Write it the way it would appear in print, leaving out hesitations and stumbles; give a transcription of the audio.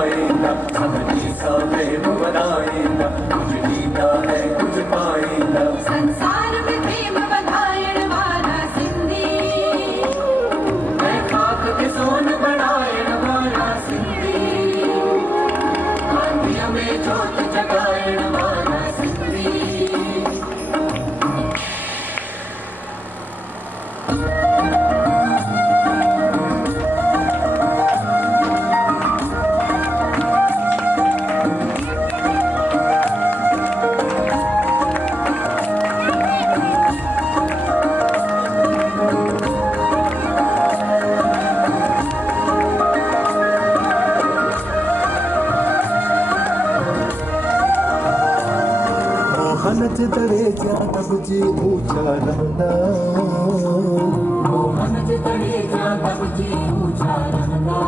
आएगा, सबकी सा प्रेम बनाएगा, कुछ जीता है कुछ पाएगा। संसार में प्रेम बधायण वाला सिंधी, मैं खाक के सोन बनायण वाला सिंधी, आंधियों में जोत जगायण वाला सिंधी। मोहनच तळे त्या तबजी ऊंचा रहना, मोहनच तळे त्या तबजी ऊंचा रहना।